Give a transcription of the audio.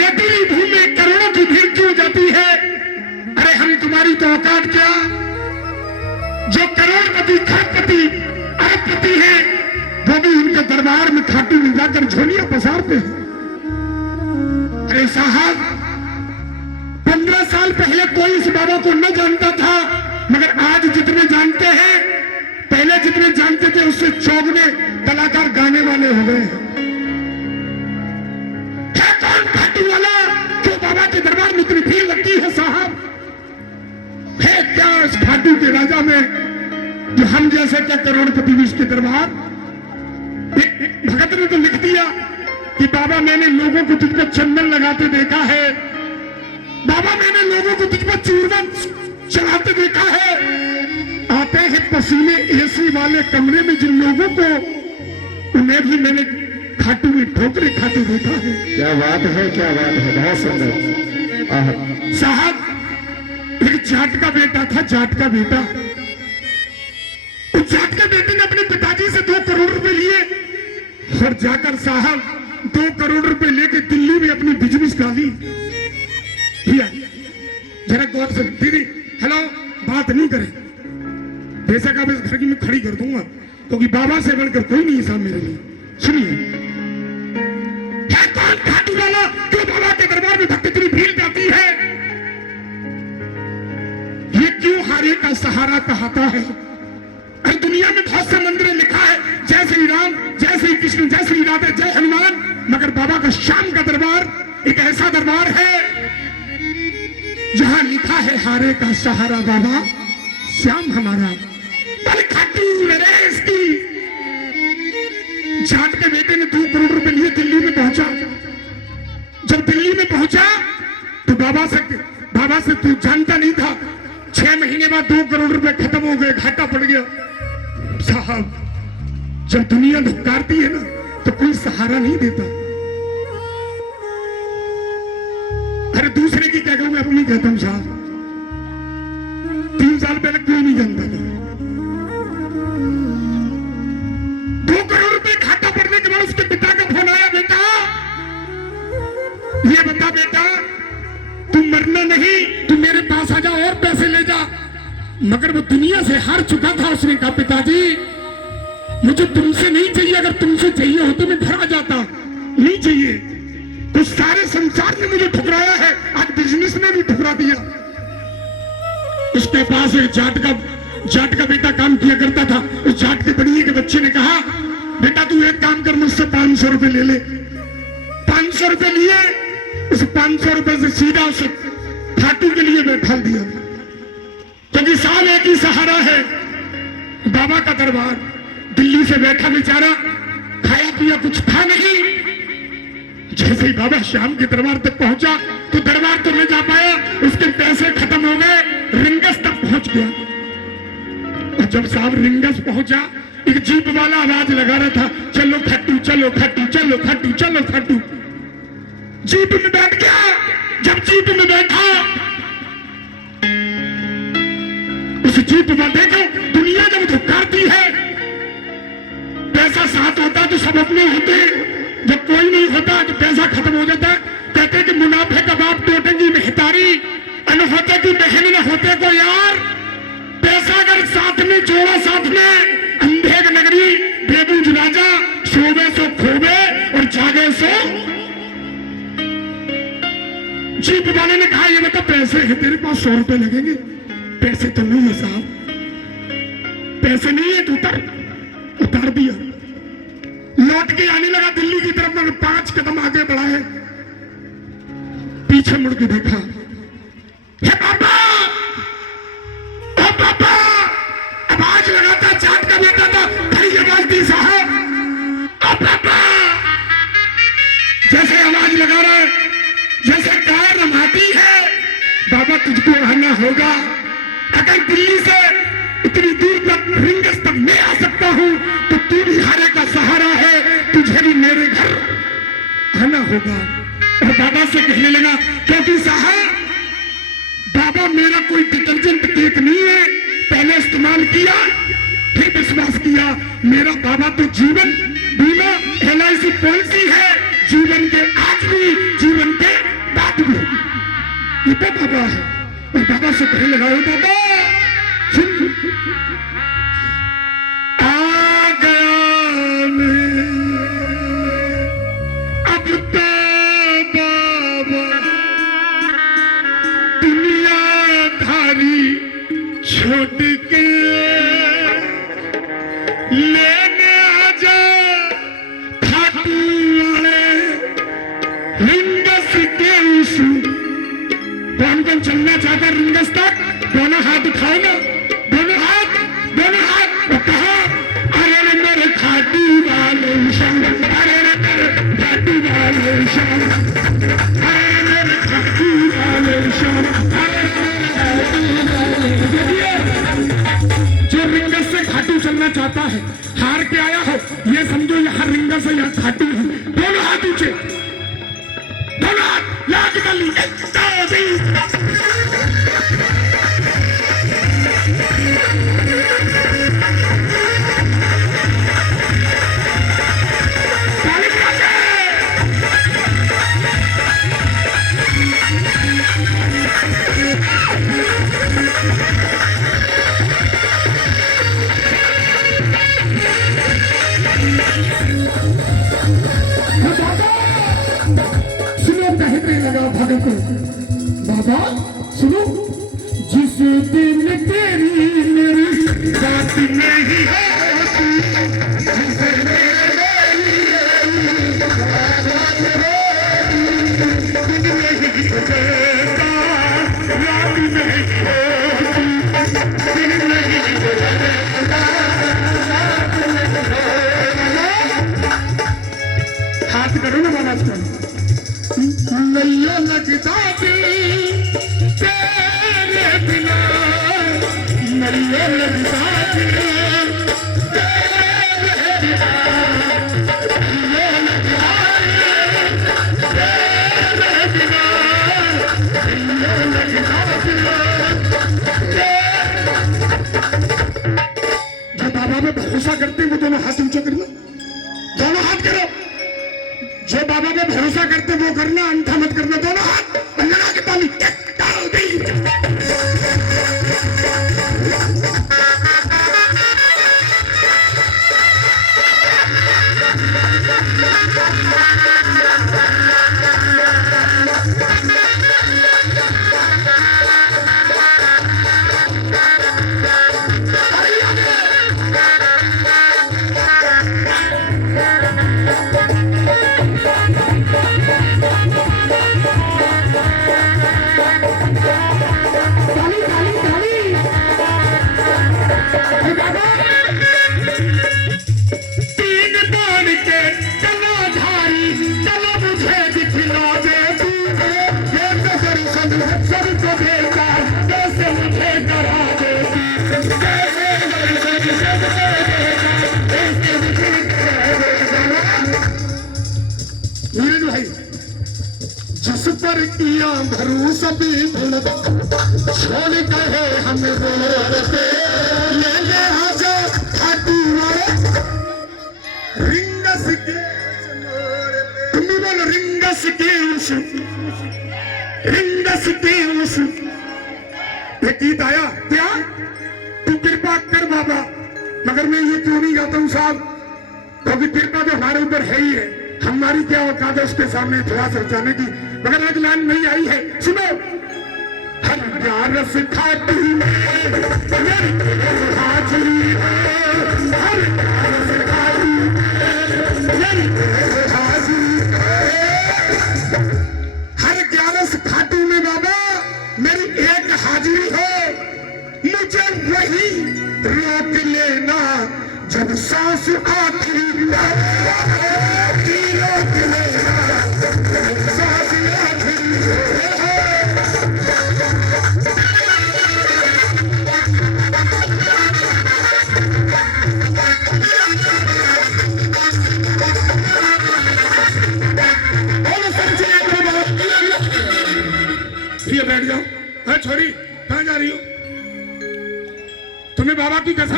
रेतीली भूमि में करोड़ों की भीड़ क्यों जाती है? अरे हम तुम्हारी तो औकात क्या? जो करोड़पति, खरपति, अरबपति है, वो भी उनके दरबार में खाटू में जाकर झोलियां पसारते हैं। अरे साहब, 15 साल पहले कोई इस बाबा को न जानता था, मगर आज जितने जानते हैं, पहले जितने जानते थे उससे चौगुने कलाकार गाने वाले हो गए हैं। है कौन खाटू वाला? क्यों बाबा के दरबार में इतनी भीड़ लगती है साहब? है क्या इस खाटू के राजा में जो हम जैसे क्या करोड़पति भी इसके दरबार? एक भगत ने तो लिख दिया कि बाबा मैंने लोगों को तुझ पर चंदन लगाते देखा है, बाबा मैंने लोगों को तुझ पर चूरमा चलाते देखा है। आते हैं पसीने एसी वाले कमरे में जिन लोगों को, उन्हें भी मैंने खाटू में ठोकरे खाते देखा है। क्या बात है, क्या बात है, बहुत सुंदर। साहब, एक जाट का बेटा था, जाट का बेटा। उस जाट के बेटे ने अपने पिताजी से 2 करोड़ रुपए लिए और जाकर साहब 2 करोड़ रुपए लेके दिल्ली में अपनी बिजनेस डाली। जरा गौर से दीदी, हेलो, बात नहीं करें, बेशक आप इस घर की मैं खड़ी कर दूंगा, क्योंकि बाबा से बढ़कर कोई नहीं साहब मेरे लिए। सुनिए, है कौन खाटू वाला? क्यों बाबा के दरबार में भक्त इतनी भीड़ जाती है? ये क्यों हारे का सहारा कहता है? अरे दुनिया में बहुत से मंदिर लिखा है जय श्री राम, जय श्री कृष्ण, जय श्री राधे, जय हनुमान, मगर बाबा का शाम का दरबार एक ऐसा दरबार है जहां लिखा है हारे का सहारा बाबा श्याम हमारा। खाटू नरेश की जाट के बेटे ने 2 करोड़ रुपए लिए, दिल्ली में पहुंचा। जब दिल्ली में पहुंचा तो बाबा से तू जानता नहीं था, 6 महीने बाद 2 करोड़ रुपए खत्म हो गए, घाटा पड़ गया। साहब, जब दुनिया धुकारती है ना तो कोई सहारा नहीं देता। अरे दूसरे की क्या कहूं, मैं अपनी कहता हूं साहब। 3 साल पहले कोई नहीं जानता था। 2 करोड़ रुपए घाटा पड़ने के बाद उसके पिता का फोन आया, बेटा ये बता बेटा, तू मरना नहीं, तू मेरे पास आ जा और पैसे ले जा। मगर वो दुनिया से हार चुका था। उसने कहा पिताजी मुझे तुमसे नहीं चाहिए, अगर तुमसे चाहिए हो तो मैं घर आ जाता, नहीं चाहिए। तो सारे संसार ने मुझे ठुकराया है, आज बिजनेस ने भी ठुकरा दिया। उसके पास एक जाट का बेटा काम किया करता था। उस जाट के बड़िए के बच्चे ने कहा, बेटा तू एक काम कर, मुझसे 500 रुपए ले ले। 500 रुपए लिए, उस 500 रुपए से सीधा उसे खाटू के लिए बैठा दिया, क्योंकि साल एक ही सहारा है बाबा का दरबार। दिल्ली से बैठा बेचारा, खाया पिया कुछ था नहीं। जैसे ही बाबा श्याम के दरबार तक पहुंचा तो दरबार तो ले जा पाया, उसके पैसे खत्म हो गए, रिंगस तक पहुंच गया। और जब साहब रिंगस पहुंचा, एक जीप वाला आवाज लगा रहा था, चलो खट्टू, चलो खट्टू, चलो खट्टू, चलो खट्टू। जीप में बैठ गया। जब जीप में बैठा, उस जीप में देखो, दुनिया जब धुकारती है, पैसा साथ होता तो सब अपने होते, जब कोई नहीं होता तो पैसा खत्म हो जाता। कहते कि मुनाफे का बाप टोटेंगी मेहतारी, अनहोते की बहन न होते को यार। पैसा अगर साथ में जोड़ा, साथ में अंधे की नगरी, बेबूज राजा, सोवे सो खोवे और जागे सो। जीप वाले ने कहा, ये बता पैसे है तेरे पास, 100 रुपए लगेंगे। पैसे तो नहीं है साहब, पैसे नहीं है तो उतार दिया। लौट के आने लगा दिल्ली की तरफ, मैंने 5 कदम आगे बढ़ाए, पीछे मुड़ के देखा, हे बाबा, ओ बाबा, आवाज लगाता जाट का बेटा था, खड़ी आवाज दी साहब, ओ बाबा। जैसे आवाज लगा रहा है, जैसे गाय रमाती है, बाबा तुझको आना होगा। अगर दिल्ली से इतनी दूर तक रिंगस तक मैं आ सकता हूं तो तू भी हारे का सहारा है, तुझे भी मेरे घर आना होगा। और बाबा से कहने लगा, क्योंकि साहब बाबा मेरा कोई डिटर्जेंट केक नहीं है, पहले इस्तेमाल किया फिर विश्वास किया। मेरा बाबा तो जीवन बीमा LIC पॉलिसी है, जीवन के आज भी, जीवन के नहीं लगाओ बाबा। आ गया मैं अब तो बाबा दुनियादारी छोड़ के लेने आजा खाटू वाले रिंगस के उस कौन कौन चलना चाहता रिंगस तक? दोनों हाथ उठाओ ना, दोनों हाथ, दोनों हाथ। कहा अरे रे मेरे खाटू वाले शाम, अरे रे मेरे खाटू वाले शाम, अरे रे मेरे खाटू वाले शाम, अरे रे मेरे खाटू वाले। जो रिंगस से खाटू चलना चाहता है, हार के आया हो, ये समझो यहाँ रिंगस है, यहाँ खाटू है। दोनों हाथ ऊंचे, दोनों हाथ लाग डाली। बाबा सुनो, जिस दिन तेरी मेरी बात नहीं होती, जिस दिन मेरी बात नहीं होती, याद नहीं होती, दिल नहीं होता। हाथ करो ना बाबा को। नैया लगता तेरे बिना, नैया लगता तेरे बिना, नैया लगता तेरे बिना, नैया लगता जो बाबा पे भरोसा करते वो दोनों हाथ ऊंचा कर लो, दोनों हाथ करो। जो बाबा पे भरोसा करते वो करना, अंधा मत करना। दोनों हाथ लगा के ताली डाल दी। जिस पर किया भरोसा भी भूल छोड़ कहे हम रोते, ले ले आजा खाटू वाले रिंगस के, तुम भी बोलो रिंगस के उस, रिंगस के उस। गीत आया क्या? तू कृपा कर बाबा, मगर मैं ये क्यों नहीं गाता हूँ साहब, क्योंकि कृपा तो हमारे ऊपर है ही है। हमारी क्या औकात है उसके सामने इतिहास रचाने की, मगर आज लाइन नहीं आई है। सुनो, हर प्यार से खाती हाजिरी है, हर प्यार से खाती हाजिरी है, हर 11 खाटू में बाबा मेरी एक हाजिरी है। मुझे वही रोक लेना जब सांस आखिरी रोक लेना जब सांस आखिरी। बैठ जाओ। छोड़ी कहाँ जा रही हो? तुम्हें बाबा की कसम